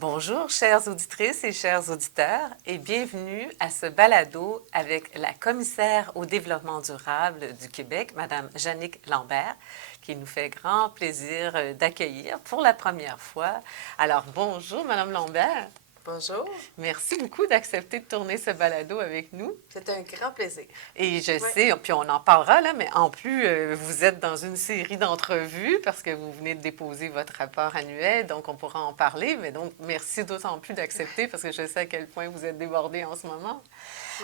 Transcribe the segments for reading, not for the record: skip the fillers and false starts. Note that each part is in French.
Bonjour, chères auditrices et chers auditeurs, et bienvenue à ce balado avec la commissaire au développement durable du Québec, Madame Jannick Lambert, qui nous fait grand plaisir d'accueillir pour la première fois. Alors, bonjour, Madame Lambert. Bonjour, Merci beaucoup d'accepter de tourner ce balado avec nous. c'est un grand plaisir. Et je Oui, sais, puis on en parlera là, mais en plus, vous êtes dans une série d'entrevues parce que vous venez de déposer votre rapport annuel, donc on pourra en parler. Mais donc, merci d'autant plus d'accepter parce que je sais à quel point vous êtes débordé en ce moment.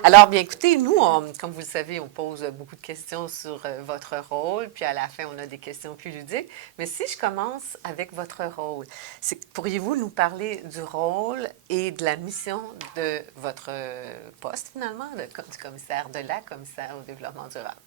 Alors, bien écoutez, nous, comme vous le savez, on pose beaucoup de questions sur votre rôle, puis à la fin, on a des questions plus ludiques. Mais si je commence avec votre rôle, pourriez-vous nous parler du rôle et de la mission de votre poste, finalement, du commissaire, de la commissaire au développement durable?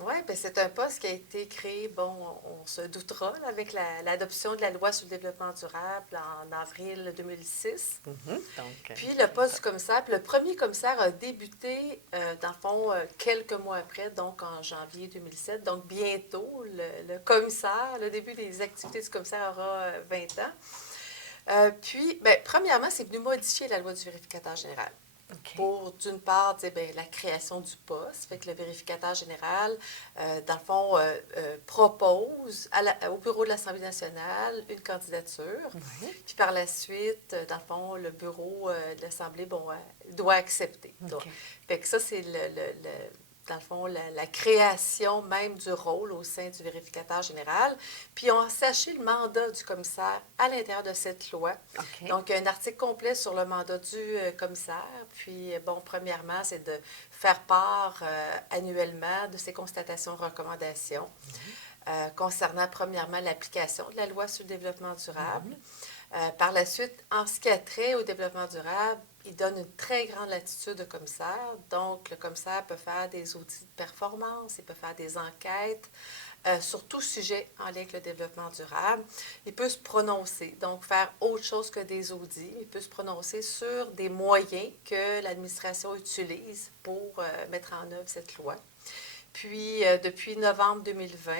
ouais, ben c'est un poste qui a été créé, bon, on se doutera, là, avec l'adoption de la loi sur le développement durable en avril 2006. Donc, Puis le poste du commissaire, puis le premier commissaire a débuté, dans le fond, quelques mois après, donc en janvier 2007. Donc bientôt, le commissaire, le début des activités du commissaire aura 20 ans. Puis, ben, premièrement, c'est venu modifier la loi du vérificateur général. OK. Pour, d'une part, ben, la création du poste. Fait que le vérificateur général, dans le fond, propose au bureau de l'Assemblée nationale une candidature. Oui. Puis par la suite, dans le fond, le bureau de l'Assemblée bon, doit accepter. OK. Fait que ça, c'est dans le fond, la création même du rôle au sein du vérificateur général. Puis on a saché le mandat du commissaire à l'intérieur de cette loi. OK. Donc, il y a un article complet sur le mandat du commissaire. Puis, bon, premièrement, c'est de faire part annuellement de ses constatations et recommandations concernant, premièrement, l'application de la loi sur le développement durable. Par la suite, en ce qui a trait au développement durable, il donne une très grande latitude au commissaire. Donc, le commissaire peut faire des audits de performance, il peut faire des enquêtes sur tout sujet en lien avec le développement durable. Il peut se prononcer, donc faire autre chose que des audits. Il peut se prononcer sur des moyens que l'administration utilise pour mettre en œuvre cette loi. Puis, depuis novembre 2020,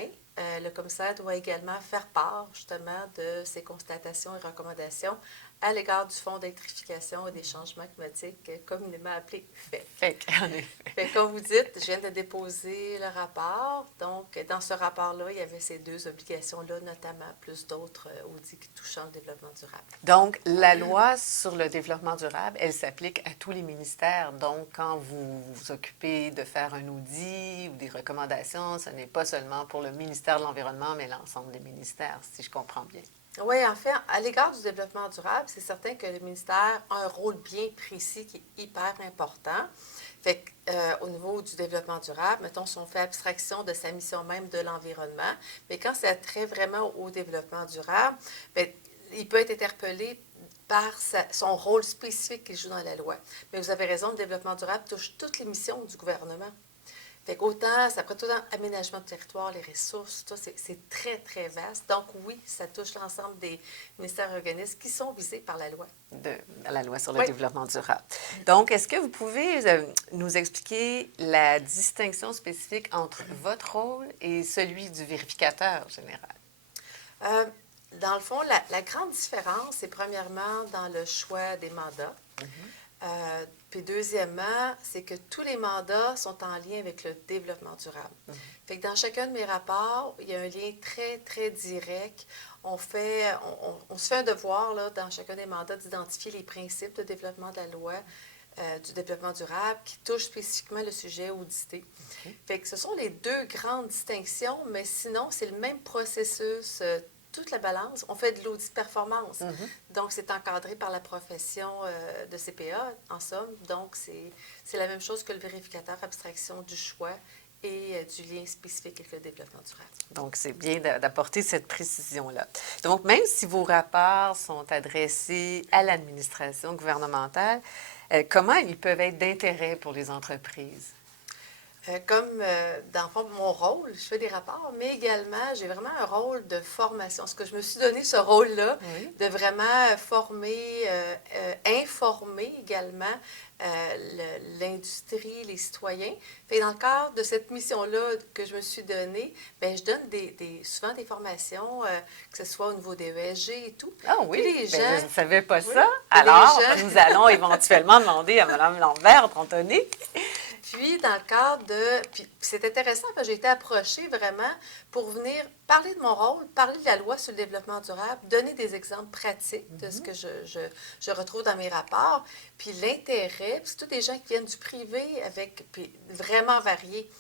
le commissaire doit également faire part justement de ses constatations et recommandations à l'égard du Fonds d'électrification et des changements climatiques, communément appelé FEC. FEC, en effet. Fait, comme vous dites, je viens de déposer le rapport. Donc, dans ce rapport-là, il y avait ces deux obligations-là, notamment, plus d'autres audits qui touchent le développement durable. Donc, la loi sur le développement durable, elle s'applique à tous les ministères. Donc, quand vous vous occupez de faire un audit ou des recommandations, ce n'est pas seulement pour le ministère de l'Environnement, mais l'ensemble des ministères, si je comprends bien. Oui, en fait, à l'égard du développement durable, c'est certain que le ministère a un rôle bien précis qui est hyper important. Fait au niveau du développement durable, mettons, si on fait abstraction de sa mission même de l'environnement, mais quand ça trait vraiment au développement durable, bien, il peut être interpellé par son rôle spécifique qu'il joue dans la loi. Mais vous avez raison, le développement durable touche toutes les missions du gouvernement. Fait qu'autant, ça prend tout le aménagement du territoire, les ressources, tout, c'est très, très vaste. Donc oui, ça touche l'ensemble des ministères et organismes qui sont visés par la loi. De la loi sur le Oui. développement durable. Donc, est-ce que vous pouvez nous expliquer la distinction spécifique entre votre rôle et celui du vérificateur général? Euh, Dans le fond, la grande différence, c'est premièrement dans le choix des mandats. Puis deuxièmement, c'est que tous les mandats sont en lien avec le développement durable. Fait que dans chacun de mes rapports, il y a un lien très, très direct. On se fait un devoir, là, dans chacun des mandats, d'identifier les principes de développement de la loi du développement durable qui touchent spécifiquement le sujet audité. Fait que ce sont les deux grandes distinctions, mais sinon, c'est le même processus. Toute la balance. On fait de l'audit de performance. Donc, c'est encadré par la profession de CPA, en somme. Donc, c'est la même chose que le vérificateur abstraction du choix et du lien spécifique avec le développement durable. Donc, c'est bien d'apporter cette précision-là. Donc, même si vos rapports sont adressés à l'administration gouvernementale, comment ils peuvent être d'intérêt pour les entreprises? Dans le fond, mon rôle, je fais des rapports, mais également, j'ai vraiment un rôle de formation. Ce que je me suis donné, ce rôle-là, Oui. de vraiment former, informer également l'industrie, les citoyens. Fait que dans le cadre de cette mission-là que je me suis donnée, bien, je donne souvent des formations, que ce soit au niveau des ESG et tout. Ah oui, Puis les ben, je gens, ne savais pas oui, ça. puis les Alors, gens, nous allons éventuellement demander à Mme Lambert, Anthony. puis, dans le cadre de... Puis c'est intéressant parce que j'ai été approchée vraiment pour venir parler de mon rôle, parler de la loi sur le développement durable, donner des exemples pratiques de ce que je retrouve dans mes rapports. Puis l'intérêt, puis c'est tous des gens qui viennent du privé avec, puis vraiment variés.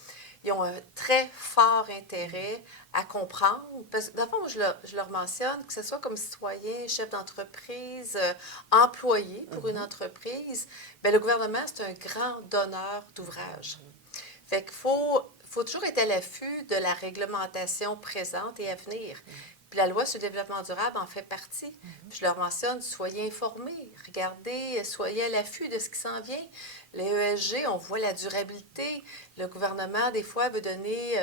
Ils ont un très fort intérêt à comprendre. Parce que, dans le fond, moi, je leur mentionne que ce soit comme citoyen, chef d'entreprise, employé pour une entreprise, bien, le gouvernement, c'est un grand donneur d'ouvrages. Fait qu'il faut toujours être à l'affût de la réglementation présente et à venir. Puis la loi sur le développement durable en fait partie. Puis je leur mentionne, soyez informés, regardez, soyez à l'affût de ce qui s'en vient. Les ESG, on voit la durabilité. Le gouvernement, des fois, veut donner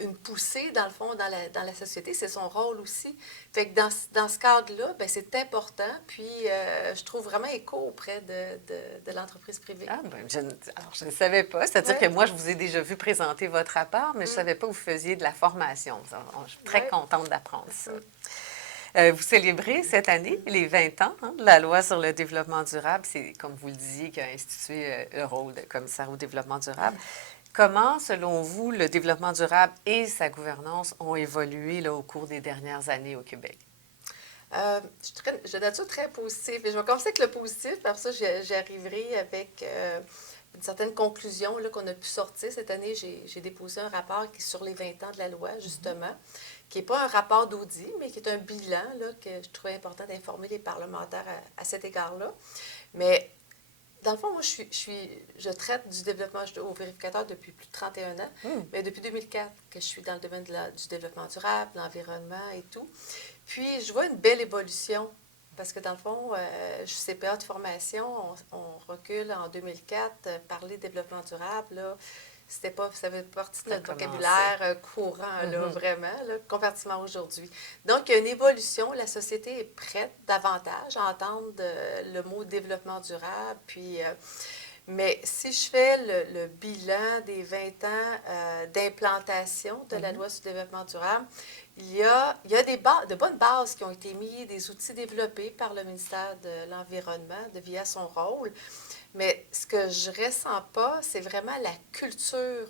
une poussée, dans le fond, dans la société. C'est son rôle aussi. Fait que dans ce cadre-là, ben, c'est important. Puis je trouve vraiment écho auprès de l'entreprise privée. Ah, ben, alors, je ne savais pas. C'est-à-dire que Oui, moi, je vous ai déjà vu présenter votre rapport, mais je ne savais pas que vous faisiez de la formation. Je suis très oui. contente d'apprendre ça. Vous célébrez cette année les 20 ans de la loi sur le développement durable. C'est, comme vous le disiez, qui a institué le rôle de commissaire au développement durable. Comment, selon vous, le développement durable et sa gouvernance ont évolué là, au cours des dernières années au Québec? Je de nature très positive. Et je vais commencer avec le positif, puis après ça, j'y arriverai avec une certaine conclusion là, qu'on a pu sortir. Cette année, j'ai déposé un rapport qui est sur les 20 ans de la loi, justement, qui n'est pas un rapport d'audit, mais qui est un bilan là, que je trouvais important d'informer les parlementaires à cet égard-là. Mais dans le fond, moi, je traite du développement au vérificateur depuis plus de 31 ans, mais depuis 2004 que je suis dans le domaine du développement durable, de l'environnement et tout. Puis, je vois une belle évolution parce que dans le fond, je suis CPA de formation, on recule en 2004, parler de développement durable, là, c'était pas, ça fait partie de Ça notre commençait. vocabulaire courant, là, vraiment, là, comparativement aujourd'hui. Donc, il y a une évolution. La société est prête davantage à entendre le mot développement durable. Puis, mais si je fais le bilan des 20 ans d'implantation de la loi sur le développement durable, il y a de bonnes bases qui ont été mises, des outils développés par le ministère de l'Environnement via son rôle. Mais ce que je ne ressens pas, c'est vraiment la culture,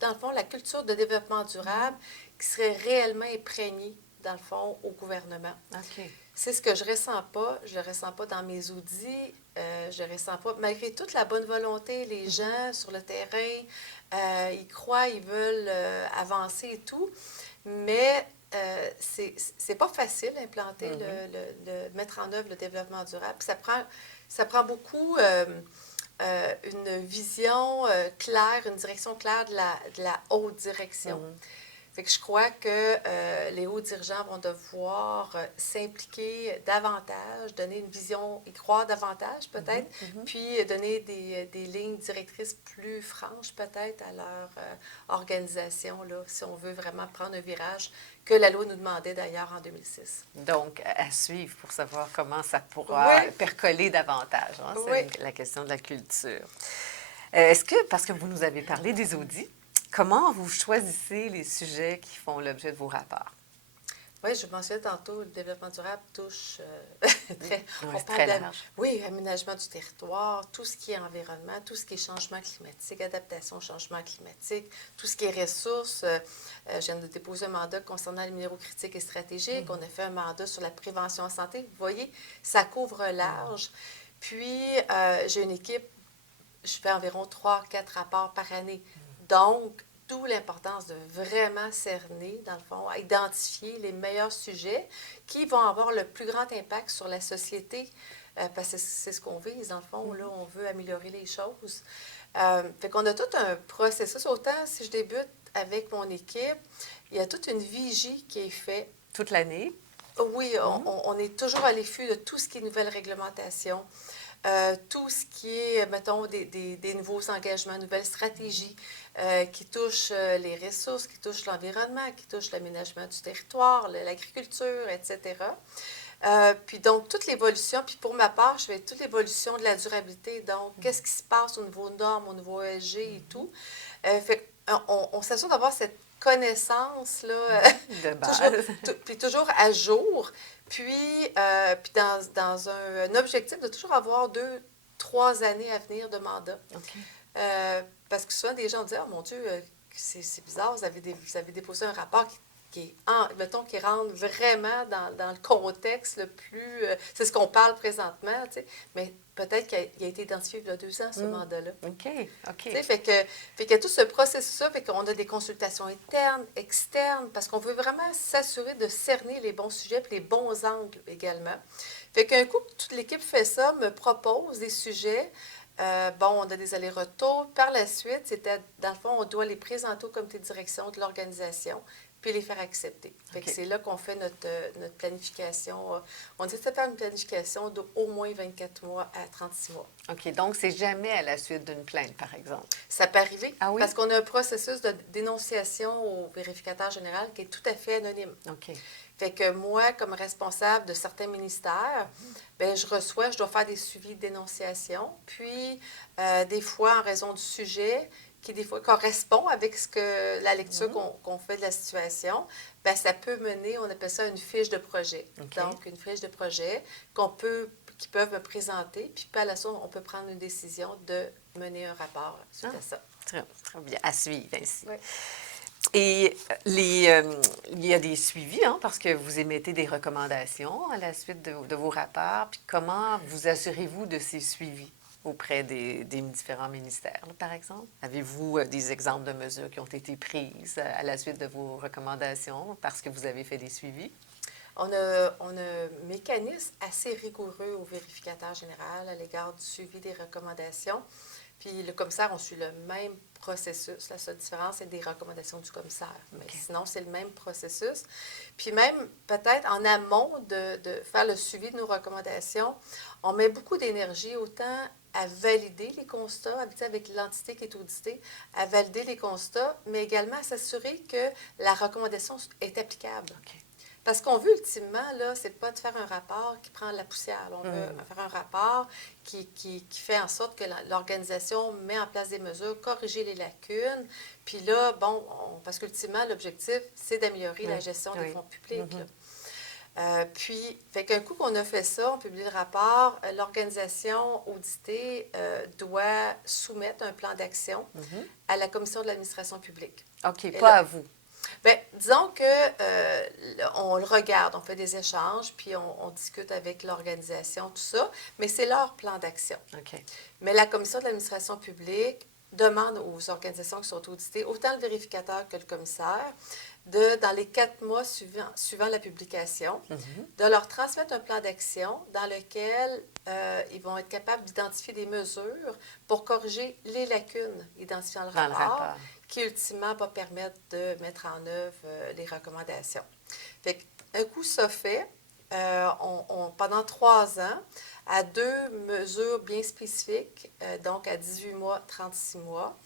dans le fond, la culture de développement durable qui serait réellement imprégnée, dans le fond, au gouvernement. OK. C'est ce que je ne ressens pas. Je ne le ressens pas dans mes audits. Je ne ressens pas. Malgré toute la bonne volonté, les gens sur le terrain, ils croient, ils veulent avancer et tout. Mais c'est pas facile d'implanter, mettre en œuvre le développement durable. Ça prend beaucoup une vision claire, une direction claire de la haute direction. Fait que je crois que les hauts dirigeants vont devoir s'impliquer davantage, donner une vision, y croire davantage peut-être, puis donner des lignes directrices plus franches peut-être à leur organisation, là, si on veut vraiment prendre un virage que la loi nous demandait d'ailleurs en 2006. Donc, à suivre pour savoir comment ça pourra percoler davantage. Hein? C'est la question de la culture. Est-ce que, parce que vous nous avez parlé des audits, comment vous choisissez les sujets qui font l'objet de vos rapports? Oui, je mentionnais tantôt, le développement durable touche on parle large. Oui, aménagement du territoire, tout ce qui est environnement, tout ce qui est changement climatique, adaptation au changement climatique, tout ce qui est ressources. Je viens de déposer un mandat concernant les minéraux critiques et stratégiques. On a fait un mandat sur la prévention en santé. Vous voyez, ça couvre large. Puis, j'ai une équipe, je fais environ 3-4 rapports par année. Donc, d'où l'importance de vraiment cerner, dans le fond, à identifier les meilleurs sujets qui vont avoir le plus grand impact sur la société, parce que c'est ce qu'on vise, dans le fond, là, on veut améliorer les choses. Fait qu'on a tout un processus. Autant si je débute avec mon équipe, il y a toute une vigie qui est faite. Toute l'année? Oui, on est toujours à l'affût de tout ce qui est nouvelle réglementation. tout ce qui est, mettons, des nouveaux engagements, nouvelles stratégies qui touchent les ressources, qui touchent l'environnement, qui touchent l'aménagement du territoire, l'agriculture, etc. Puis donc, toute l'évolution, puis pour ma part, je fais toute l'évolution de la durabilité. Donc, qu'est-ce qui se passe au niveau normes, au niveau ESG et tout. Fait on s'assure d'avoir cette connaissance-là, De toujours, base. puis toujours à jour. Puis dans un objectif de toujours avoir 2, 3 années à venir de mandat. OK. Parce que souvent, des gens disent, oh mon Dieu, c'est bizarre, vous avez déposé un rapport mettons, qui rentre vraiment dans le contexte le plus... c'est ce qu'on parle présentement, tu sais, mais peut-être qu'il a été identifié il y a 2 ans, ce mandat-là. OK, OK. Tu sais, fait qu'il y a tout ce processus-là, fait qu'on a des consultations internes, externes, parce qu'on veut vraiment s'assurer de cerner les bons sujets et les bons angles également. Fait qu'un coup, toute l'équipe fait ça, me propose des sujets. On a des allers-retours. Par la suite, dans le fond, on doit les présenter au comité de direction de l'organisation puis les faire accepter. Fait que OK. c'est là qu'on fait notre planification. On essaie de faire une planification d'au moins 24 mois à 36 mois. OK, donc c'est jamais à la suite d'une plainte, par exemple. Ça peut arriver Ah oui? parce qu'on a un processus de dénonciation au vérificateur général qui est tout à fait anonyme. OK. Fait que moi, comme responsable de certains ministères, bien, je dois faire des suivis de dénonciation. Puis, des fois, en raison du sujet, qui des fois correspond avec la lecture qu'on fait de la situation, bien, ça peut mener, on appelle ça une fiche de projet. OK. Donc, une fiche de projet qu'ils peuvent me présenter. Puis, par la suite, on peut prendre une décision de mener un rapport suite à ça. Très, très bien. À suivre ainsi. Oui. Et il y a des suivis, hein, parce que vous émettez des recommandations à la suite de vos rapports. Puis comment vous assurez-vous de ces suivis auprès des différents ministères, là, par exemple? Avez-vous des exemples de mesures qui ont été prises à la suite de vos recommandations parce que vous avez fait des suivis? On a un mécanisme assez rigoureux au vérificateur général à l'égard du suivi des recommandations. Puis le commissaire, on suit le même processus. La seule différence, c'est des recommandations du commissaire. Mais sinon, c'est le même processus. Puis même, peut-être en amont de faire le suivi de nos recommandations, on met beaucoup d'énergie autant à valider les constats, avec l'entité qui est auditée, à valider les constats, mais également à s'assurer que la recommandation est applicable. OK. Parce qu'on veut ultimement, là, c'est pas de faire un rapport qui prend la poussière. On veut faire un rapport qui fait en sorte que l'organisation met en place des mesures, corriger les lacunes. Puis là, parce qu'ultimement, l'objectif, c'est d'améliorer la gestion des fonds publics. Puis, fait qu'un coup qu'on a fait ça, on publie le rapport, l'organisation auditée doit soumettre un plan d'action à la commission de l'administration publique. OK, Et pas là, à vous. bien, disons que on le regarde, on fait des échanges, puis on discute avec l'organisation, tout ça, mais c'est leur plan d'action. OK. Mais la commission de l'administration publique demande aux organisations qui sont auditées, autant le vérificateur que le commissaire, dans les 4 mois suivant la publication, de leur transmettre un plan d'action dans lequel ils vont être capables d'identifier des mesures pour corriger les lacunes identifiées dans le rapport, qui ultimement va permettre de mettre en œuvre les recommandations. Fait qu'un coup ça fait, pendant 3 ans, à 2 mesures bien spécifiques, donc à 18 mois, 36 mois,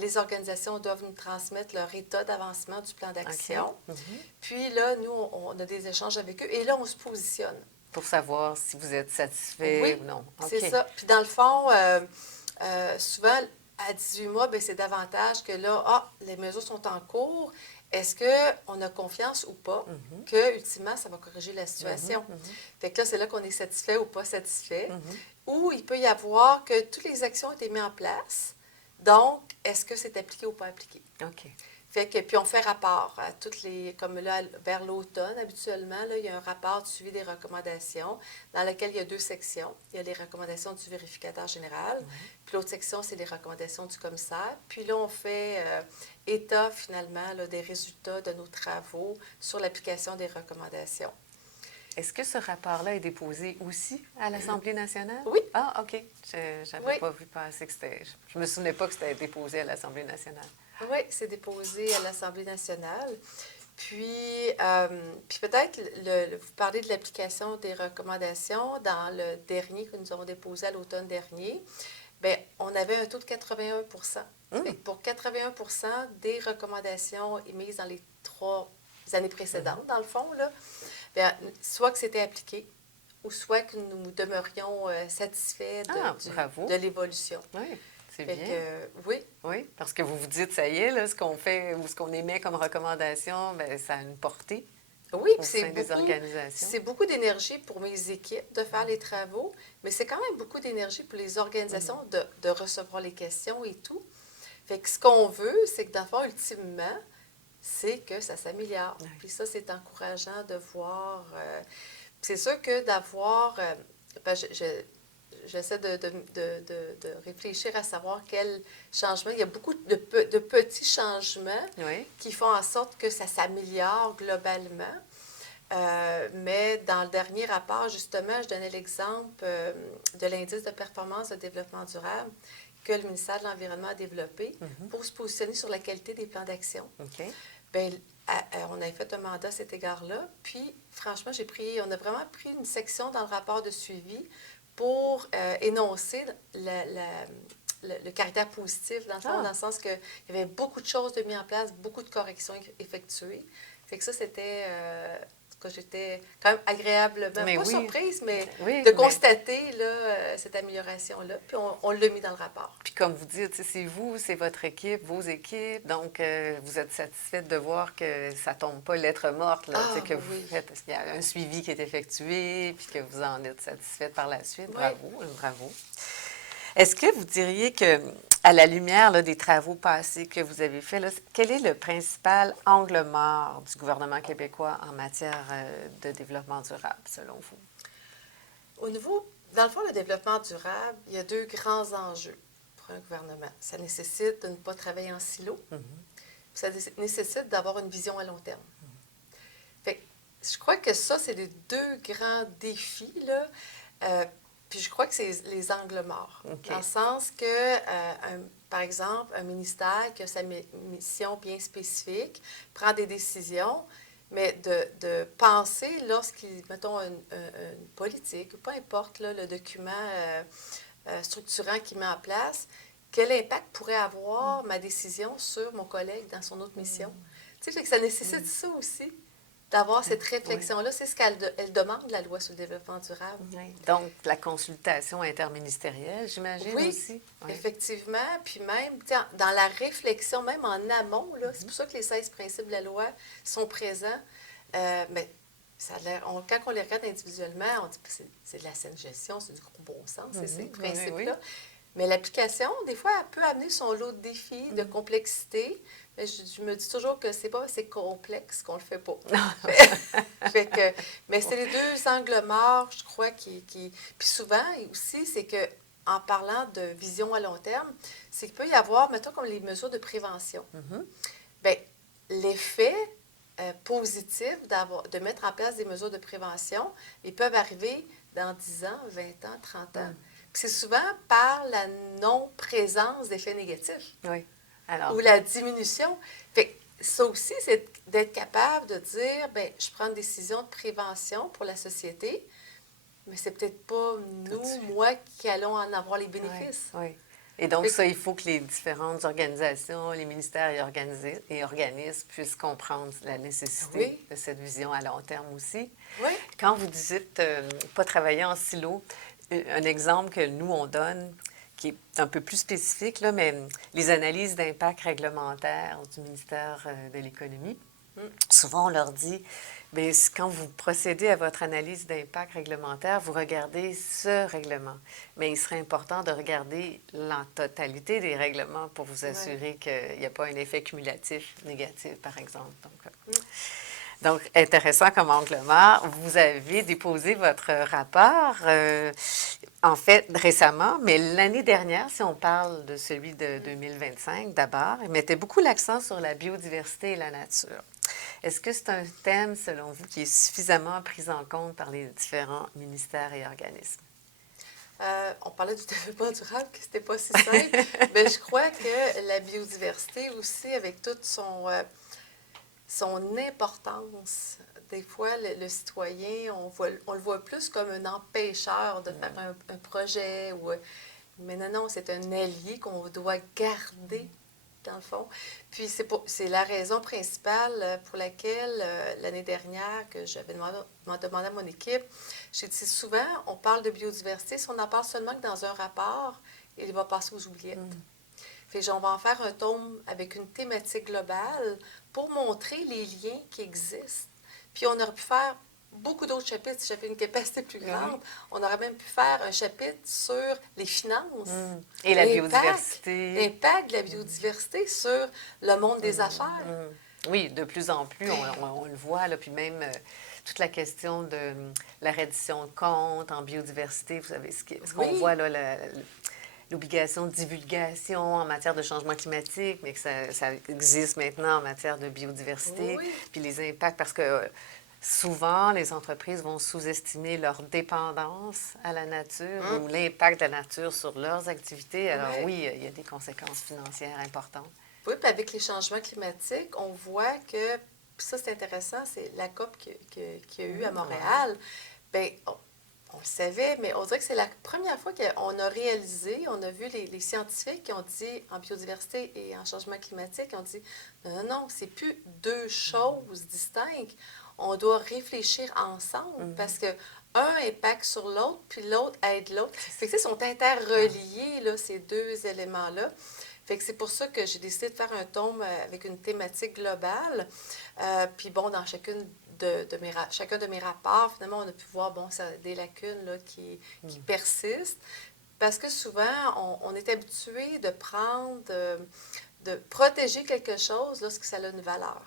les organisations doivent nous transmettre leur état d'avancement du plan d'action. OK. Puis là, nous, on a des échanges avec eux et là, on se positionne. Pour savoir si vous êtes satisfait ou non. C'est OK. ça. Puis dans le fond, souvent, à 18 mois, bien, c'est davantage que là, les mesures sont en cours. Est-ce qu'on a confiance ou pas que, ultimement, ça va corriger la situation? Fait que là, c'est là qu'on est satisfait ou pas satisfait. Ou il peut y avoir que toutes les actions ont été mises en place. Donc, est-ce que c'est appliqué ou pas appliqué? OK. Fait que, puis on fait rapport à comme là, vers l'automne, habituellement, là, il y a un rapport de suivi des recommandations dans lequel il y a 2 sections. Il y a les recommandations du vérificateur général, puis l'autre section, c'est les recommandations du commissaire. Puis là, on fait état, finalement, là, des résultats de nos travaux sur l'application des recommandations. Est-ce que ce rapport-là est déposé aussi à l'Assemblée nationale? Oui. Ah, OK. Je n'avais pas vu passer que c'était... Je me souvenais pas que c'était déposé à l'Assemblée nationale. Oui, c'est déposé à l'Assemblée nationale. Puis, puis peut-être, vous parlez de l'application des recommandations dans le dernier que nous avons déposé à l'automne dernier. Bien, on avait un taux de 81 Fait que pour 81 des recommandations émises dans les 3 années précédentes, dans le fond, là, bien, soit que c'était appliqué, ou soit que nous demeurions satisfaits bravo. de l'évolution. Oui, c'est Fait bien. que, oui. Oui, parce que vous vous dites, ça y est, là, ce qu'on fait ou ce qu'on émet comme recommandation, bien, ça a une portée Oui, au puis sein des organisations. c'est beaucoup d'énergie pour mes équipes de faire les travaux, mais c'est quand même beaucoup d'énergie pour les organisations de recevoir les questions et tout. Fait que ce qu'on veut, c'est que, dans le fond, ultimement, c'est que ça s'améliore. Oui. Puis ça, c'est encourageant de voir. C'est sûr que d'avoir. Ben, j'essaie de réfléchir à savoir quel changement. Il y a beaucoup de petits changements Oui. qui font en sorte que ça s'améliore globalement. Mais dans le dernier rapport, justement, je donnais l'exemple de l'indice de performance de développement durable que le ministère de l'Environnement a développé pour se positionner sur la qualité des plans d'action. OK. Bien, on avait fait un mandat à cet égard-là. Puis, franchement, on a vraiment pris une section dans le rapport de suivi pour énoncer le caractère positif, dans le fond, dans le sens qu'il y avait beaucoup de choses de mis en place, beaucoup de corrections effectuées. Fait que ça, c'était... que j'étais quand même agréablement, pas surprise, mais de constater là, cette amélioration-là. Puis on l'a mis dans le rapport. Puis comme vous dites, c'est vous, c'est votre équipe, vos équipes. Donc, vous êtes satisfaite de voir que ça ne tombe pas lettre morte, là, que vous faites, qu'il y a un suivi qui est effectué, puis que vous en êtes satisfaite par la suite. Bravo, bravo. Est-ce que vous diriez que, à la lumière là, des travaux passés que vous avez faits, là, quel est le principal angle mort du gouvernement québécois en matière de développement durable, selon vous? Au niveau, dans le fond, le développement durable, il y a 2 grands enjeux pour un gouvernement. Ça nécessite de ne pas travailler en silo. Ça nécessite d'avoir une vision à long terme. Fait, je crois que ça, c'est les 2 grands défis, là. Puis je crois que c'est les angles morts. Okay. Dans le sens que, par exemple, un ministère qui a sa mission bien spécifique prend des décisions, mais de penser lorsqu'il, mettons, une politique, peu importe là, le document structurant qu'il met en place, quel impact pourrait avoir ma décision sur mon collègue dans son autre mission. Tu sais, que ça nécessite ça aussi, d'avoir cette réflexion-là. C'est ce qu'elle demande, la loi sur le développement durable. Donc, la consultation interministérielle, j'imagine aussi. Oui, effectivement. Puis même, dans la réflexion, même en amont, là, c'est pour ça que les 16 principes de la loi sont présents. Mais ça a l'air, quand on les regarde individuellement, on dit que c'est de la saine gestion, c'est du gros bon sens, c'est ces principes-là. Mais l'application, des fois, elle peut amener son lot de défis, de complexité. Mais je me dis toujours que c'est pas assez complexe qu'on le fait pas. Mais c'est les 2 angles morts, je crois, Puis souvent, aussi, c'est que en parlant de vision à long terme, c'est qu'il peut y avoir, mettons, comme les mesures de prévention. Bien, l'effet positif de mettre en place des mesures de prévention, ils peuvent arriver dans 10 ans, 20 ans, 30 ans. Puis c'est souvent par la non-présence d'effets négatifs. Oui. Alors... Ou la diminution. Fait que ça aussi, c'est d'être capable de dire, bien, je prends une décision de prévention pour la société, mais c'est peut-être pas nous, moi, qui allons en avoir les bénéfices. Oui. Et donc, ça, il faut que les différentes organisations, les ministères et organismes puissent comprendre la nécessité de cette vision à long terme aussi. Oui. Quand vous dites pas travailler en silo, un exemple que nous, on donne, qui est un peu plus spécifique, là, mais les analyses d'impact réglementaire du ministère de l'Économie, souvent on leur dit, bien, quand vous procédez à votre analyse d'impact réglementaire, vous regardez ce règlement. Mais il serait important de regarder la totalité des règlements pour vous assurer qu'il n'y a pas un effet cumulatif négatif, par exemple. Donc, intéressant comme angle mort. Vous avez déposé votre rapport, en fait, récemment, mais l'année dernière, si on parle de celui de 2025, d'abord, il mettait beaucoup l'accent sur la biodiversité et la nature. Est-ce que c'est un thème, selon vous, qui est suffisamment pris en compte par les différents ministères et organismes? On parlait du développement durable, que c'était pas si simple, mais je crois que la biodiversité aussi, avec toute son... son importance. Des fois, le citoyen, on le voit plus comme un empêcheur de faire un projet. Mais non, c'est un allié qu'on doit garder, dans le fond. Puis c'est la raison principale pour laquelle, l'année dernière, que j'avais demandé à mon équipe, j'ai dit souvent, on parle de biodiversité, si on en parle seulement que dans un rapport, il va passer aux oubliettes. Fait que on va en faire un tome avec une thématique globale pour montrer les liens qui existent. Puis on aurait pu faire beaucoup d'autres chapitres si j'avais une capacité plus grande. On aurait même pu faire un chapitre sur les finances. Et la biodiversité. L'impact de la biodiversité sur le monde des affaires. Oui, de plus en plus, on le voit, là, puis même toute la question de la reddition de comptes en biodiversité, vous savez, ce qu'on voit, là, l'obligation de divulgation en matière de changement climatique, mais que ça existe maintenant en matière de biodiversité, puis les impacts, parce que souvent, les entreprises vont sous-estimer leur dépendance à la nature ou l'impact de la nature sur leurs activités. Alors oui, il y a des conséquences financières importantes. Oui, puis avec les changements climatiques, on voit que, puis ça c'est intéressant, c'est la COP qu'il y a eu à Montréal. Bien, on le savait, mais on dirait que c'est la première fois qu'on a réalisé, on a vu les scientifiques qui ont dit, en biodiversité et en changement climatique, ont dit, non, c'est plus deux choses distinctes. On doit réfléchir ensemble parce que un impacte sur l'autre, puis l'autre aide l'autre. Fait que, ils sont interreliés, là, ces deux éléments-là. Fait que c'est pour ça que j'ai décidé de faire un tome avec une thématique globale. Puis bon, dans chacun de mes rapports, finalement, on a pu voir des lacunes là, qui persistent. Parce que souvent, on est habitué de prendre, de protéger quelque chose lorsque ça a une valeur.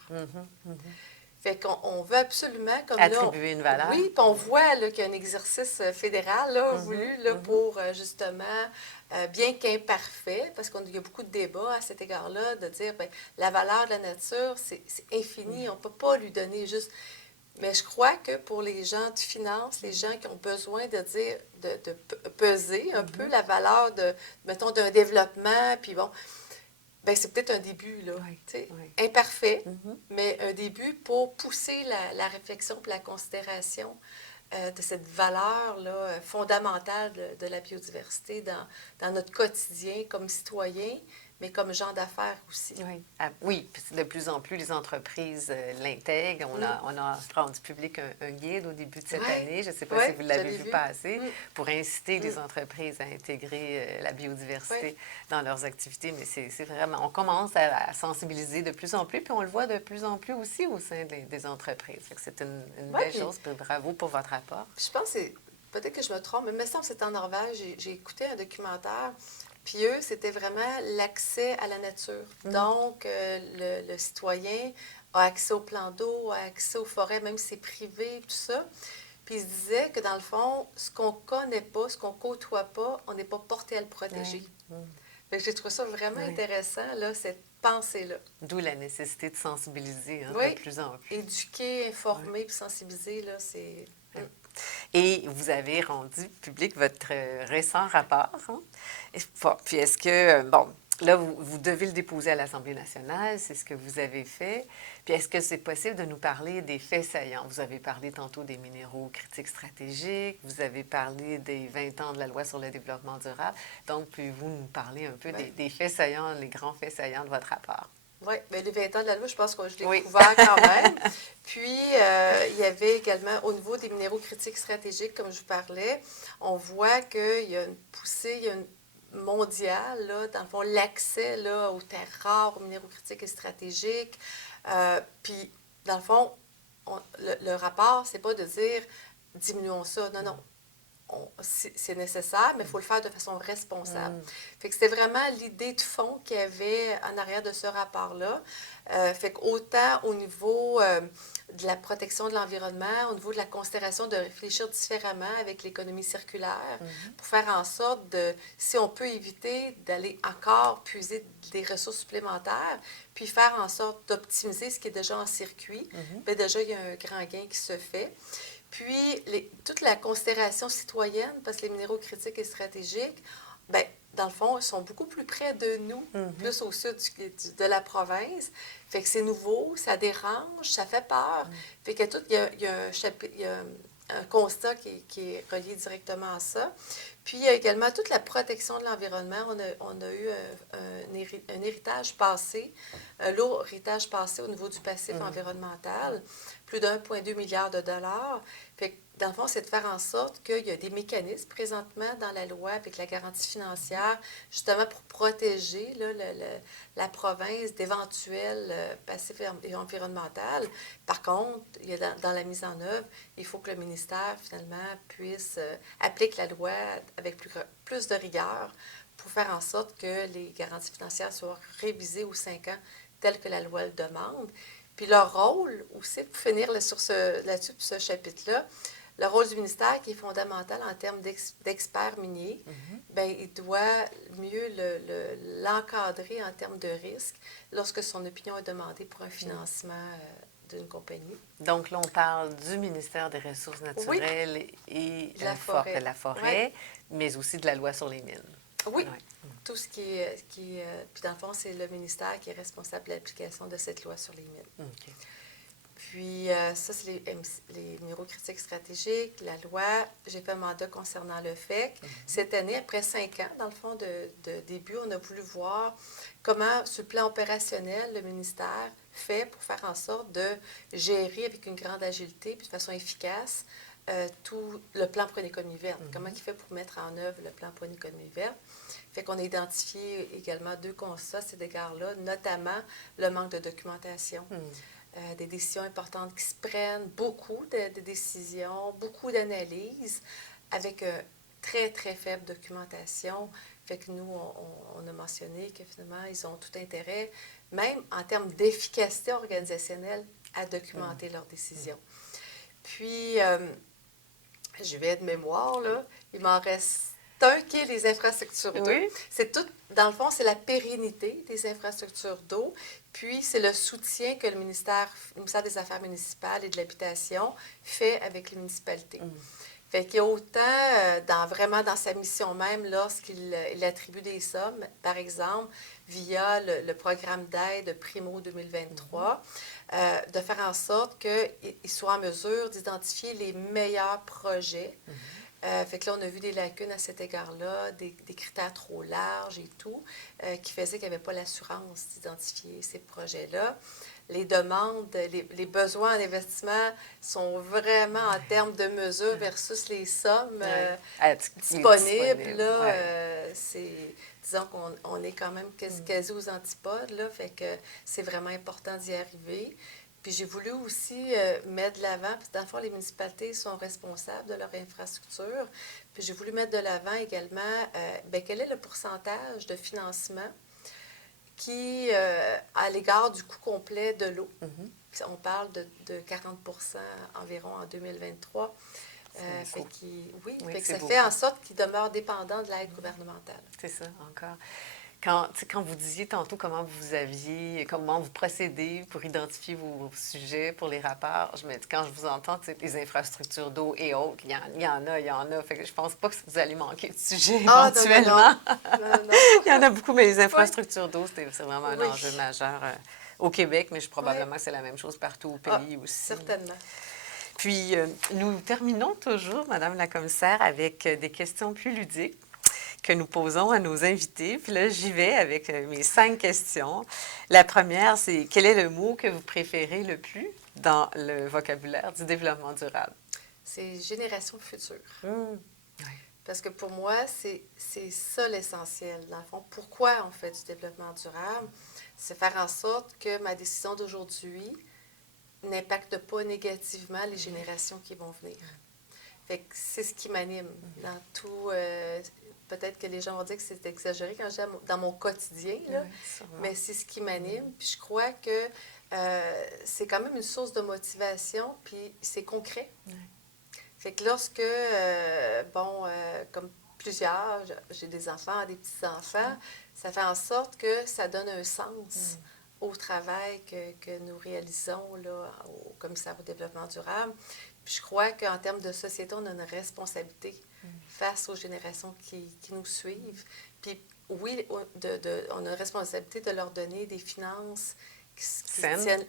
Fait qu'on veut absolument, comme attribuer une valeur. Oui, puis on voit là, qu'il y a un exercice fédéral là, voulu là, pour justement, bien qu'imparfait, parce qu'il y a beaucoup de débats à cet égard-là, de dire bien, la valeur de la nature, c'est infini, on ne peut pas lui donner juste. Mais je crois que pour les gens de finance, les gens qui ont besoin de dire, de peser un peu la valeur de, mettons, d'un développement, puis bon. Bien, c'est peut-être un début, là, imparfait, mais un début pour pousser la réflexion et la considération de cette valeur-là fondamentale de la biodiversité dans notre quotidien comme citoyen, mais comme gens d'affaires aussi. Oui, puis de plus en plus, les entreprises l'intègrent. On a rendu public un guide au début de cette année. Je ne sais pas si vous l'avez vu passer, pour inciter les entreprises à intégrer la biodiversité dans leurs activités. Mais c'est vraiment, on commence à sensibiliser de plus en plus, puis on le voit de plus en plus aussi au sein des entreprises. C'est une belle chose. Bravo pour votre rapport. Je pense que peut-être que je me trompe, mais il me semble que c'est en Norvège. J'ai écouté un documentaire. Puis eux, c'était vraiment l'accès à la nature. Donc, le citoyen a accès aux plans d'eau, a accès aux forêts, même si c'est privé, tout ça. Puis ils se disaient que dans le fond, ce qu'on ne connaît pas, ce qu'on ne côtoie pas, on n'est pas porté à le protéger. J'ai trouvé ça vraiment intéressant, là, cette pensée-là. D'où la nécessité de sensibiliser de plus en plus. Éduquer, informer puis sensibiliser, là, c'est... Et vous avez rendu public votre récent rapport. Puis est-ce que, là, vous devez le déposer à l'Assemblée nationale, c'est ce que vous avez fait. Puis est-ce que c'est possible de nous parler des faits saillants? Vous avez parlé tantôt des minéraux critiques stratégiques, vous avez parlé des 20 ans de la loi sur le développement durable. Donc, pouvez-vous nous parler un peu des faits saillants, les grands faits saillants de votre rapport? Oui, mais les 20 ans de la loi, je pense que je l'ai couvert quand même. Puis, il y avait également, au niveau des minéraux critiques stratégiques, comme je vous parlais, on voit qu'il y a une poussée, il y a une mondiale, là, dans le fond, l'accès là, aux terres rares, aux minéraux critiques et stratégiques. Puis, dans le fond, le rapport, c'est pas de dire diminuons ça. Non, non. C'est nécessaire, mais il faut le faire de façon responsable. Fait que c'était vraiment l'idée de fond qu'il y avait en arrière de ce rapport-là. Fait qu'autant au niveau de la protection de l'environnement, au niveau de la considération de réfléchir différemment avec l'économie circulaire, pour faire en sorte de, si on peut éviter d'aller encore puiser des ressources supplémentaires, puis faire en sorte d'optimiser ce qui est déjà en circuit, bien déjà, il y a un grand gain qui se fait. Puis, toute la considération citoyenne, parce que les minéraux critiques et stratégiques, bien, dans le fond, ils sont beaucoup plus près de nous, plus au sud de la province. Fait que c'est nouveau, ça dérange, ça fait peur. Fait que tout, il y a un constat qui est relié directement à ça. Puis, il y a également toute la protection de l'environnement. On a eu un héritage passé, un lourd héritage passé au niveau du passif environnemental, plus d'1,2 milliard de dollars. Fait que, dans le fond, c'est de faire en sorte qu'il y a des mécanismes présentement dans la loi avec la garantie financière, justement pour protéger là, la province d'éventuels passifs environnementaux. Par contre, il y a dans la mise en œuvre, il faut que le ministère, finalement, puisse appliquer la loi avec plus de rigueur pour faire en sorte que les garanties financières soient révisées aux 5 ans, tel que la loi le demande. Puis leur rôle aussi, pour finir là-dessus, pour ce chapitre-là, le rôle du ministère qui est fondamental en termes d'experts miniers, bien, il doit mieux l'encadrer en termes de risque lorsque son opinion est demandée pour un financement d'une compagnie. Donc là, on parle du ministère des Ressources naturelles et de la forêt, mais aussi de la loi sur les mines. Oui, tout ce qui est... puis dans le fond, c'est le ministère qui est responsable de l'application de cette loi sur les mines. OK. Puis ça, c'est les minéraux critiques stratégiques, la loi. J'ai fait un mandat concernant le FEC. Cette année, après 5 ans, dans le fond, de début, on a voulu voir comment, sur le plan opérationnel, le ministère fait pour faire en sorte de gérer avec une grande agilité puis de façon efficace tout le plan pour une économie verte. Comment il fait pour mettre en œuvre le plan pour une économie verte. Fait qu'on a identifié également 2 constats à cet égard-là, notamment le manque de documentation. Des décisions importantes qui se prennent, beaucoup de décisions, beaucoup d'analyses, avec très, très faible documentation. Fait que nous, on a mentionné que finalement, ils ont tout intérêt, même en termes d'efficacité organisationnelle, à documenter leurs décisions. Puis, je vais de mémoire, là, il m'en reste un qui est les infrastructures d'eau. Oui. C'est tout, dans le fond, c'est la pérennité des infrastructures d'eau, puis c'est le soutien que le ministère des Affaires municipales et de l'Habitation fait avec les municipalités. Fait qu'il y a autant, vraiment dans sa mission même, lorsqu'il attribue des sommes, par exemple, via le programme d'aide Primo 2023, de faire en sorte qu'il soit en mesure d'identifier les meilleurs projets. Fait que là, on a vu des lacunes à cet égard-là, des critères trop larges et tout, qui faisaient qu'il n'y avait pas l'assurance d'identifier ces projets-là. Les demandes, les besoins en investissement sont vraiment en termes de mesures versus les sommes disponibles. Là, disons qu'on est quand même quasi aux antipodes, là, fait que c'est vraiment important d'y arriver. Puis j'ai voulu aussi mettre de l'avant, parce que dans le fond, les municipalités sont responsables de leur infrastructure. Puis j'ai voulu mettre de l'avant également, quel est le pourcentage de financement qui, à l'égard du coût complet de l'eau. On parle de 40 environ en 2023. Fait que ça fait en sorte qu'ils demeurent dépendants de l'aide gouvernementale. C'est ça, encore. Quand vous disiez tantôt comment vous procédez pour identifier vos sujets pour les rapports, je me dis, quand je vous entends, les infrastructures d'eau et autres, il y en a. Fait que je pense pas que vous allez manquer de sujets éventuellement. Non. Il y en a beaucoup, mais les infrastructures d'eau, c'est vraiment un enjeu majeur au Québec, mais probablement que c'est la même chose partout au pays aussi. Certainement. Puis, nous terminons toujours, Madame la commissaire, avec des questions plus ludiques que nous posons à nos invités. Puis là, j'y vais avec mes 5 questions. La première, c'est quel est le mot que vous préférez le plus dans le vocabulaire du développement durable? C'est génération future. Parce que pour moi, c'est ça l'essentiel. Dans le fond, pourquoi on fait du développement durable? C'est faire en sorte que ma décision d'aujourd'hui n'impacte pas négativement les générations qui vont venir. Fait que c'est ce qui m'anime dans tout... peut-être que les gens vont dire que c'est exagéré quand je dis dans mon quotidien, là, mais c'est ce qui m'anime. Puis je crois que c'est quand même une source de motivation, puis c'est concret. Fait que lorsque, comme plusieurs, j'ai des enfants, des petits-enfants, ça fait en sorte que ça donne un sens au travail que nous réalisons là, au commissaire au développement durable. Puis je crois qu'en termes de société, on a une responsabilité face aux générations qui nous suivent. Puis oui, on a une responsabilité de leur donner des finances qui saines,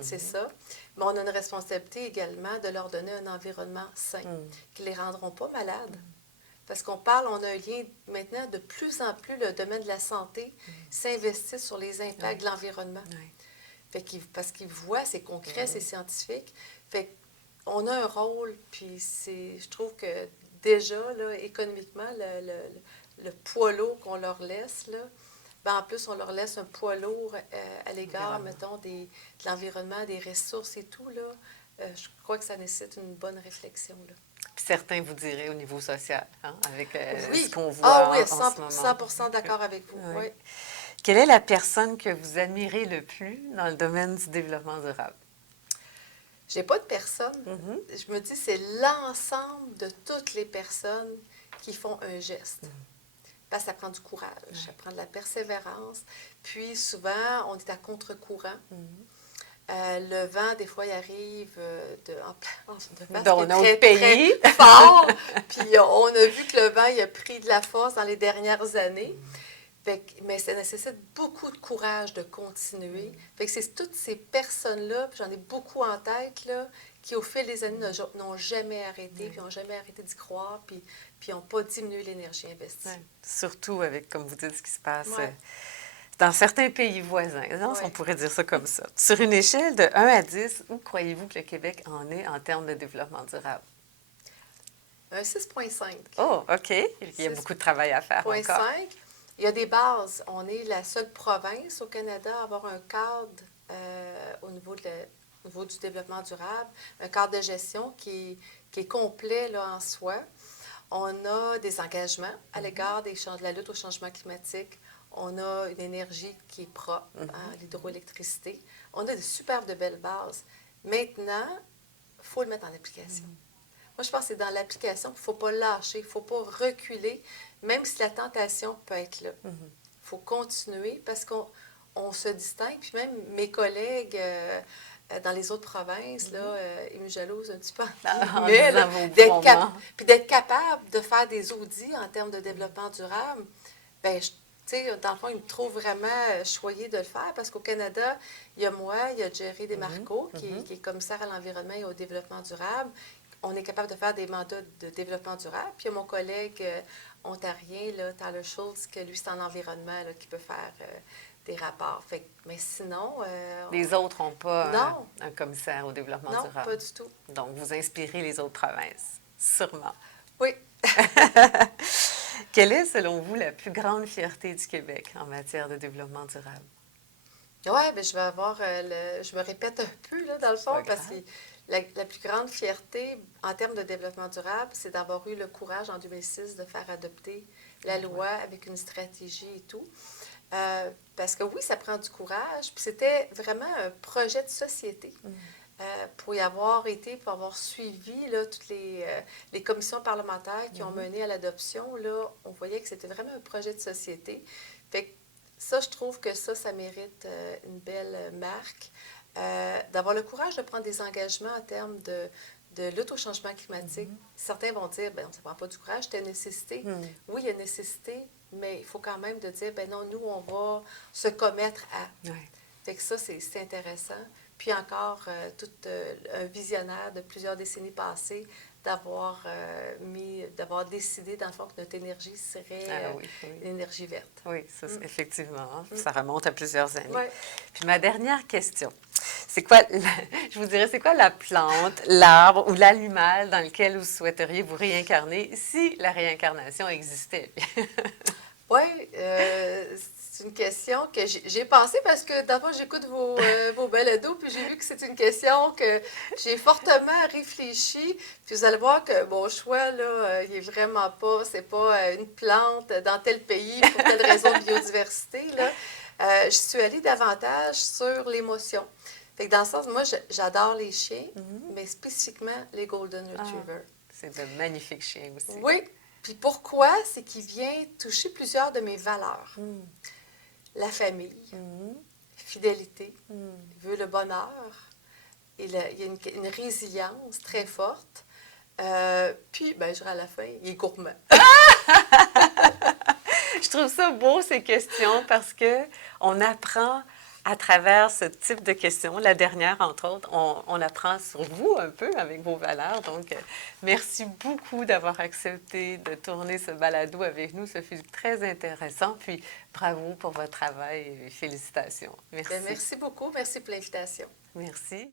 c'est ça. Mais on a une responsabilité également de leur donner un environnement sain, qui ne les rendront pas malades. Parce qu'on on a un lien maintenant, de plus en plus, le domaine de la santé s'investit sur les impacts de l'environnement. Parce qu'ils voient, c'est concret, c'est scientifique. Fait qu'on a un rôle, puis je trouve que déjà, là, économiquement, le poids lourd qu'on leur laisse, là, ben en plus, on leur laisse un poids lourd à l'égard, mettons, de l'environnement, des ressources et tout, là. Je crois que ça nécessite une bonne réflexion, là. Puis certains vous diraient au niveau social, hein, avec oui. ce qu'on voit oui, en ce moment. 100% d'accord avec vous, oui. Quelle est la personne que vous admirez le plus dans le domaine du développement durable? Je n'ai pas de personne. Je me dis, c'est l'ensemble de toutes les personnes qui font un geste. Parce que ça prend du courage, ça prend de la persévérance. Puis souvent, on est à contre-courant. Le vent, des fois, il arrive dans notre pays. Très fort. Puis on a vu que le vent, il a pris de la force dans les dernières années. Mais ça nécessite beaucoup de courage de continuer. Fait que c'est toutes ces personnes-là, puis j'en ai beaucoup en tête, là, qui au fil des années n'ont jamais arrêté, puis n'ont jamais arrêté d'y croire, puis n'ont pas diminué l'énergie investie. Surtout avec, comme vous dites, ce qui se passe dans certains pays voisins. Non, on pourrait dire ça comme ça. Sur une échelle de 1 à 10, où croyez-vous que le Québec en est en termes de développement durable? Un 6,5. Oh, OK. Il y a beaucoup de travail à faire encore. 6,5. Il y a des bases. On est la seule province au Canada à avoir un cadre au niveau du développement durable, un cadre de gestion qui est complet là, en soi. On a des engagements à l'égard de la lutte au changement climatique. On a une énergie qui est propre, l'hydroélectricité. On a de superbes de belles bases. Maintenant, il faut le mettre en application. Moi, je pense que c'est dans l'application qu'il ne faut pas lâcher, il ne faut pas reculer, même si la tentation peut être là. Il faut continuer parce qu'on se distingue. Puis même mes collègues dans les autres provinces, là, ils me jalousent un petit peu. Puis d'être capable de faire des audits en termes de développement durable, bien, dans le fond, ils me trouvent vraiment choyée de le faire parce qu'au Canada, il y a moi, il y a Jerry Desmarco, qui est commissaire à l'environnement et au développement durable. On est capable de faire des mandats de développement durable. Puis il y a mon collègue ontarien, là, Tyler Schultz, que lui, c'est en environnement, là, qui peut faire des rapports. Mais sinon... les autres n'ont pas un commissaire au développement durable. Non, pas du tout. Donc, vous inspirez les autres provinces, sûrement. Oui. Quelle est, selon vous, la plus grande fierté du Québec en matière de développement durable? Oui, bien, je vais avoir... je me répète un peu, là, dans le fond, parce que la plus grande fierté en termes de développement durable, c'est d'avoir eu le courage en 2006 de faire adopter la loi avec une stratégie et tout. Parce que oui, ça prend du courage. Puis c'était vraiment un projet de société. Pour y avoir été, pour avoir suivi là, toutes les commissions parlementaires qui ont mené à l'adoption, là, on voyait que c'était vraiment un projet de société. Fait que ça, je trouve que ça mérite une belle marque. D'avoir le courage de prendre des engagements en termes de lutte au changement climatique. Certains vont dire, bien, ça ne prend pas du courage, c'est une nécessité. Oui, il y a une nécessité, mais il faut quand même de dire, bien non, nous, on va se commettre à. Fait que ça, c'est intéressant. Puis encore, tout un visionnaire de plusieurs décennies passées d'avoir décidé, dans le fond, que notre énergie serait une énergie verte. Oui, ça, effectivement. Ça remonte à plusieurs années. Oui. Puis ma dernière question, c'est quoi, je vous dirais, c'est quoi la plante, l'arbre ou l'animal dans lequel vous souhaiteriez vous réincarner si la réincarnation existait? Oui, c'est une question que j'ai pensé parce que d'abord, j'écoute vos balados, puis j'ai vu que c'est une question que j'ai fortement réfléchi. Puis vous allez voir que mon choix, là, il est vraiment pas, c'est pas une plante dans tel pays pour telle raison de biodiversité, là. Je suis allée davantage sur l'émotion. Fait que dans le sens, moi, j'adore les chiens, mais spécifiquement les Golden Retrievers. C'est de magnifiques chiens aussi. Oui. Puis pourquoi? C'est qu'il vient toucher plusieurs de mes valeurs. La famille, fidélité, il veut le bonheur, il y a une résilience très forte. Puis, ben, je dirais à la fin, il est gourmand. Je trouve ça beau, ces questions, parce que on apprend à travers ce type de questions. La dernière, entre autres, on apprend sur vous un peu avec vos valeurs. Donc, merci beaucoup d'avoir accepté de tourner ce balado avec nous. Ce fut très intéressant. Puis, bravo pour votre travail et félicitations. Merci. Bien, merci beaucoup. Merci pour l'invitation. Merci.